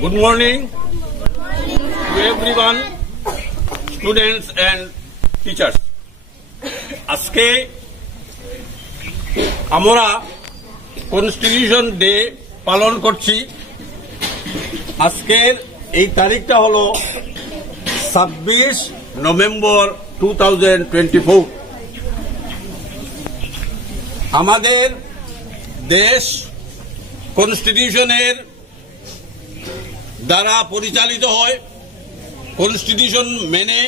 Good morning to everyone, students and teachers. আজকে আমরা constitution day পালন করছি। আজকের এই তারিখটা হলো 26 নভেম্বর 2024। আমাদের দেশ কনস্টিটিউশনের দ্বারা পরিচালিত হয়। কনস্টিটিউশন মেনে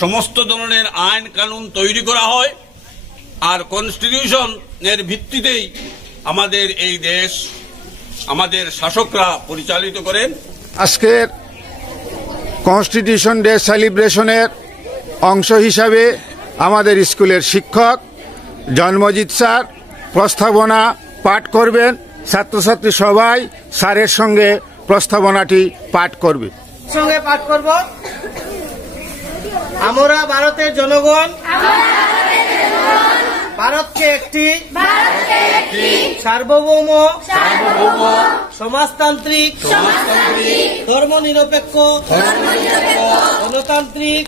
সমস্ত ধরনের আইন কানুন তৈরি করা হয়, আর কনস্টিটিউশনের ভিত্তিতেই আমাদের এই দেশ আমাদের শাসকরা পরিচালিত করেন। আজকের কনস্টিটিউশন ডে সেলিব্রেশনের অংশ হিসাবে আমাদের স্কুলের শিক্ষক জন্মজিৎ স্যার প্রস্তাবনা পাঠ করবেন। ছাত্রছাত্রী সবাই স্যারের সঙ্গে প্রস্তাবনাটি পাঠ করবে। সঙ্গে পাঠ করব। আমরা ভারতের জনগণ ভারতকে একটি সার্বভৌম সমাজতান্ত্রিক ধর্মনিরপেক্ষ গণতান্ত্রিক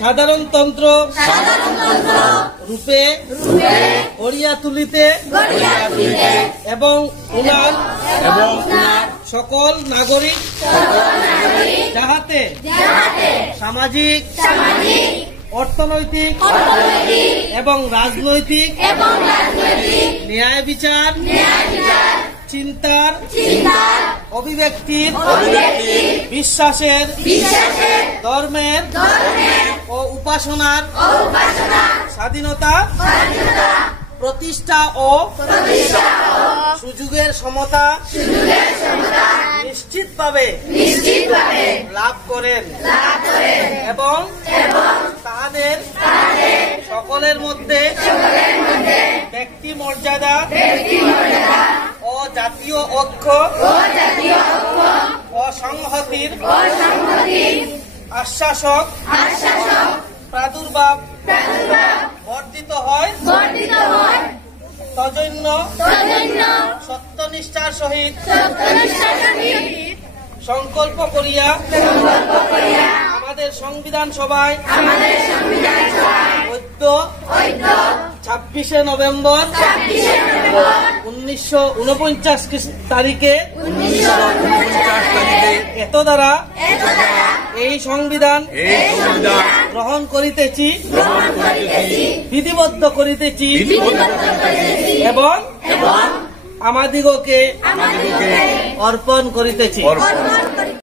সাধারণতন্ত্র রূপে গড়িয়া তুলিতে এবং উনার সকল নাগরিক যাহাতে সামাজিক অর্থনৈতিক এবং রাজনৈতিক ন্যায় বিচার চিন্তার অভিব্যক্তির বিশ্বাসের ধর্মের ও উপাসনার স্বাধীনতা প্রতিষ্ঠা ও সুযোগের সমতা নিশ্চিতভাবে লাভ করেন এবং তাদের সকলের মধ্যে ব্যক্তি মর্যাদা ও জাতীয় ঐক্য ও সংহতির আশ্বাসক প্রাদুর্ভাব বর্ধিত হয়। তজন্য সত্যনিষ্ঠার সহিত সংকল্প করিয়া আমাদের সংবিধান সভায় 26 নভেম্বর 1949 তারিখে এত দ্বারা এই সংবিধান গ্রহণ করিতেছি, বিধিবদ্ধ করিতেছি এবং আমাদিগকে অর্পণ করিতেছি।